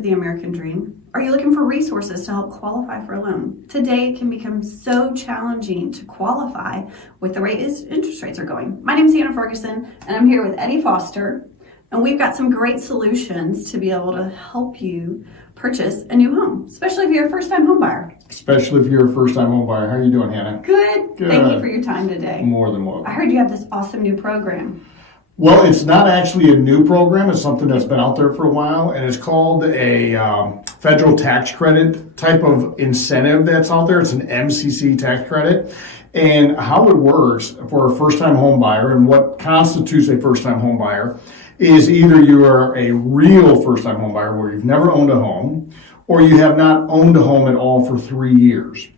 of the American dream? Are you looking for resources to help qualify for a loan? Today, it can become so challenging to qualify with the rate interest rates are going. My name is Hannah Fergusson, and I'm here with Eddie Foster, and we've got some great solutions to be able to help you purchase a new home, especially if you're a first-time home buyer. Especially if you're a first-time home buyer. How are you doing, Hannah? Good. Thank you for your time today. More than welcome. I heard you have this awesome new program. Well, it's not actually a new program. It's something that's been out there for a while, and it's called a federal tax credit type of incentive that's out there. It's an MCC tax credit. And how it works for a first-time home buyer and what constitutes a first-time home buyer is either you are a real first-time home buyer where you've never owned a home, or you have not owned a home at all for 3 years.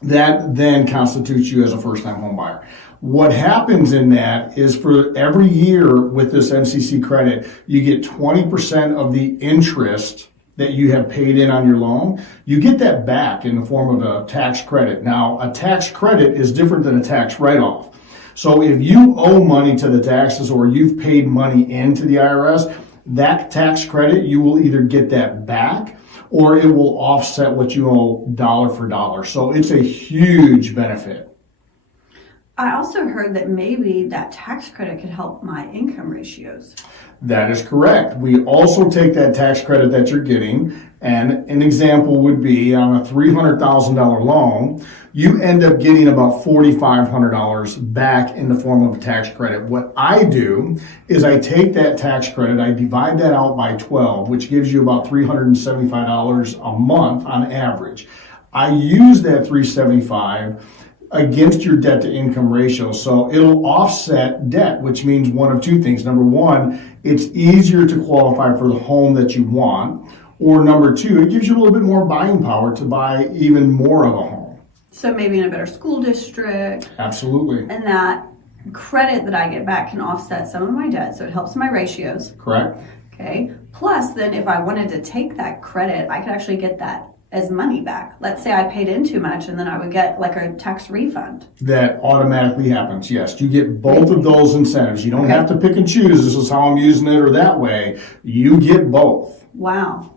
That then constitutes you as a first-time home buyer. What happens in that is for every year with this MCC credit, you get 20% of the interest that you have paid in on your loan. You get that back in the form of a tax credit. Now, a tax credit is different than a tax write-off. So if you owe money to the taxes or you've paid money into the IRS, that tax credit, you will either get that back or it will offset what you owe dollar for dollar. So it's a huge benefit. I also heard that maybe that tax credit could help my income ratios. That is correct. We also take that tax credit that you're getting, and an example would be on a $300,000 loan, you end up getting about $4,500 back in the form of a tax credit. What I do is I take that tax credit, I divide that out by 12, which gives you about $375 a month on average. I use that $375 against your debt to income ratio. So it'll offset debt, which means one of two things. Number one, it's easier to qualify for the home that you want. Or number two, it gives you a little bit more buying power to buy even more of a home. So maybe in a better school district. Absolutely. And that credit that I get back can offset some of my debt, so it helps my ratios. Correct. Okay. Plus, then if I wanted to take that credit, I could actually get that as money back. Let's say I paid in too much and then I would get like a tax refund. That automatically happens, yes. You get both of those incentives. You don't have to pick and choose, this is how I'm using it or that way. You get both. Wow.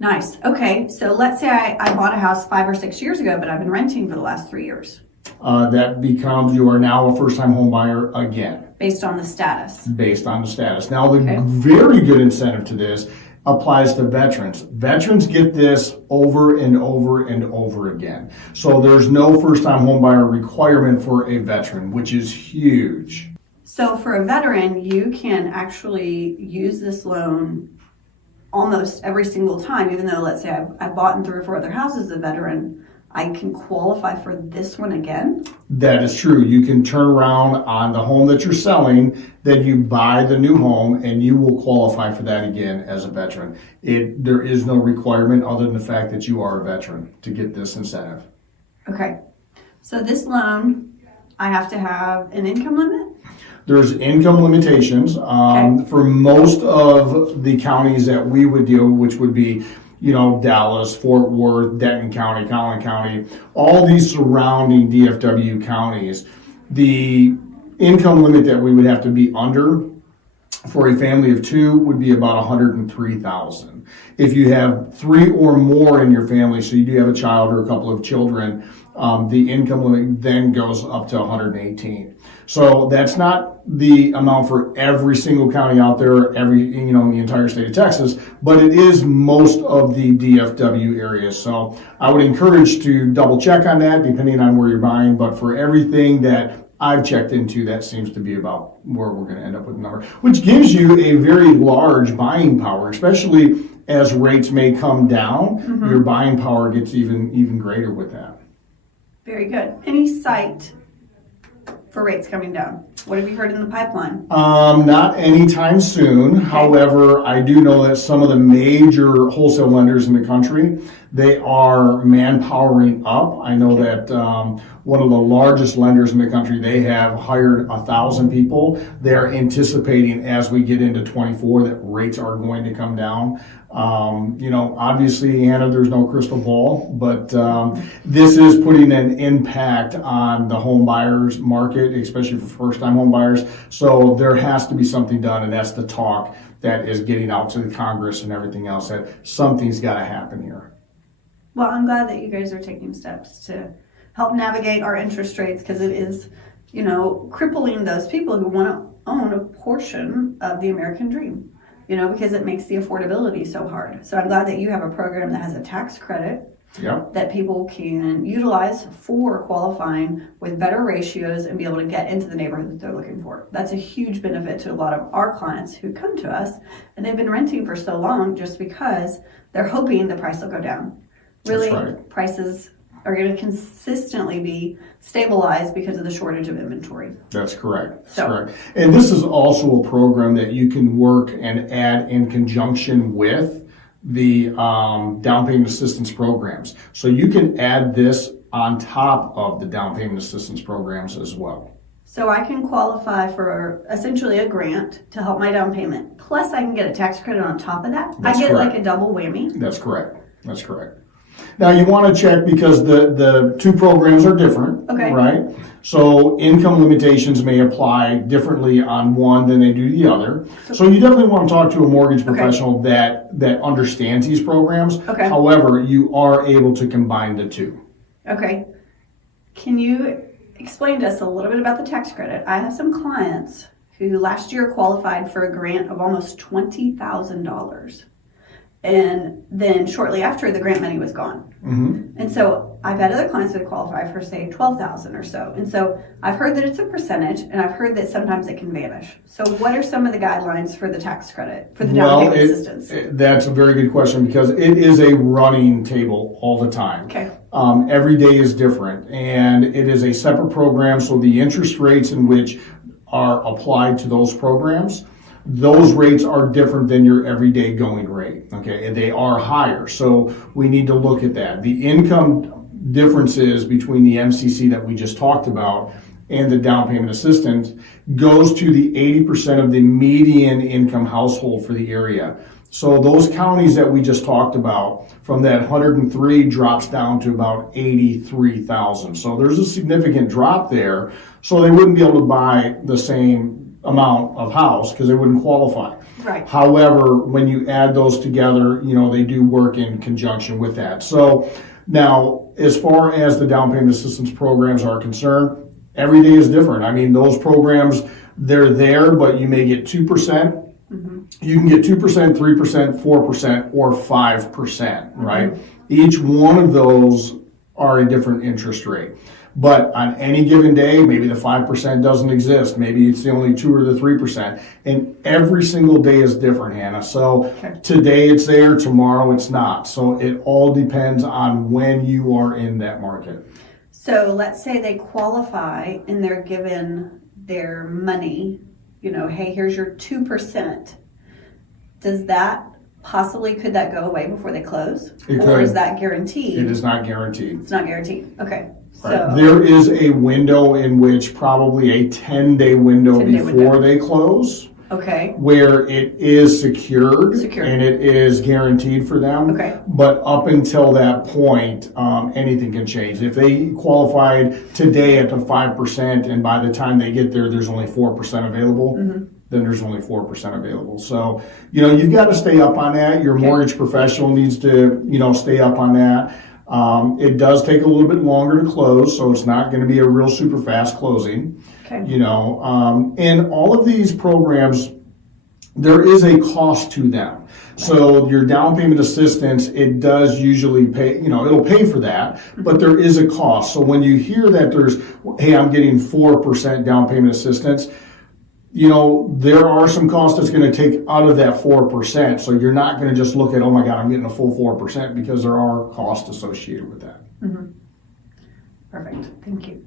Nice. Okay, so let's say I bought a house 5 or 6 years ago, but I've been renting for the last 3 years. That becomes, you are now a first-time home buyer again. Based on the status. Based on the status. Now, the very good incentive to this applies to veterans. Veterans get this over and over and over again. So there's no first-time homebuyer requirement for a veteran, which is huge. So for a veteran, you can actually use this loan almost every single time, even though, let's say I bought in 3 or 4 other houses as a veteran, I can qualify for this one again? That is true. You can turn around on the home that you're selling, then you buy the new home, and you will qualify for that again as a veteran. There is no requirement other than the fact that you are a veteran to get this incentive. Okay. So this loan, I have to have an income limit? There's income limitations for most of the counties that we would deal, which would be Dallas, Fort Worth, Denton County, Collin County, all these surrounding DFW counties. The income limit that we would have to be under for a family of 2 would be about $103,000. If you have 3 or more in your family, so you do have a child or a couple of children, the income limit then goes up to $118,000. So that's not the amount for every single county out there, in the entire state of Texas, but it is most of the DFW areas. So I would encourage to double check on that depending on where you're buying, but for everything that I've checked into, that seems to be about where we're going to end up with the number, which gives you a very large buying power, especially as rates may come down. Your buying power gets even greater with that. Very good. Any sight for rates coming down? What have you heard in the pipeline? Not anytime soon. Okay. However, I do know that some of the major wholesale lenders in the country, they are manpowering up. I know that one of the largest lenders in the country, they have hired 1,000 people. They're anticipating as we get into 24 that rates are going to come down. Obviously, Hannah, there's no crystal ball, but this is putting an impact on the home buyers market, especially for first-time home buyers. So there has to be something done, and that's the talk that is getting out to the Congress and everything else, that something's got to happen here. Well, I'm glad that you guys are taking steps to help navigate our interest rates, because it is, crippling those people who want to own a portion of the American dream, because it makes the affordability so hard. So I'm glad that you have a program that has a tax credit that people can utilize for qualifying with better ratios and be able to get into the neighborhood that they're looking for. That's a huge benefit to a lot of our clients who come to us, and they've been renting for so long just because they're hoping the price will go down. Really, prices are going to consistently be stabilized because of the shortage of inventory. That's correct. And this is also a program that you can work and add in conjunction with the down payment assistance programs. So you can add this on top of the down payment assistance programs as well. So I can qualify for essentially a grant to help my down payment. Plus I can get a tax credit on top of that. That's I get correct. like a double whammy. That's correct. Now you want to check, because the two programs are different, right? So income limitations may apply differently on one than they do the other. So you definitely want to talk to a mortgage professional that understands these programs. However, you are able to combine the two. Okay. Can you explain to us a little bit about the tax credit? I have some clients who last year qualified for a grant of almost $20,000. And then shortly after, the grant money was gone. And so I've had other clients that qualify for, say, $12,000 or so. And so I've heard that it's a percentage, and I've heard that sometimes it can vanish. So what are some of the guidelines for the tax credit, for the down payment assistance? That's a very good question, because it is a running table all the time. Every day is different, and it is a separate program, so the interest rates in which are applied to those programs, those rates are different than your everyday going rate, and they are higher. So we need to look at that. The income differences between the MCC that we just talked about and the down payment assistance goes to the 80% of the median income household for the area. So those counties that we just talked about, from that 103 drops down to about 83,000. So there's a significant drop there. So they wouldn't be able to buy the same amount of house because they wouldn't qualify. However, when you add those together, they do work in conjunction with that. So now, as far as the down payment assistance programs are concerned, every day is different. I mean, those programs, they're there, but you may get 2%. You can get 2%, 3%, 4%, or 5%, right? Each one of those are a different interest rate. But on any given day, maybe the 5% doesn't exist. Maybe it's the only 2 or the 3%. And every single day is different, Hannah. So today it's there, tomorrow it's not. So it all depends on when you are in that market. So let's say they qualify and they're given their money, hey, here's your 2%. Does that could that go away before they close? Or is that guaranteed? It is not guaranteed. It's not guaranteed. Okay. Right. There is a window in which, probably a 10-day window before they close, where it is secured and it is guaranteed for them. But up until that point, anything can change. If they qualified today at the 5%, and by the time they get there, there's only 4% available, then there's only 4% available. So, you've got to stay up on that. Your mortgage professional needs to, stay up on that. It does take a little bit longer to close, so it's not going to be a real super fast closing. And all of these programs, there is a cost to them. So your down payment assistance, it does usually pay, it'll pay for that, but there is a cost. So when you hear that there's, hey, I'm getting 4% down payment assistance, there are some costs that's going to take out of that 4%. So you're not going to just look at, oh my God, I'm getting a full 4%, because there are costs associated with that. Perfect. Thank you.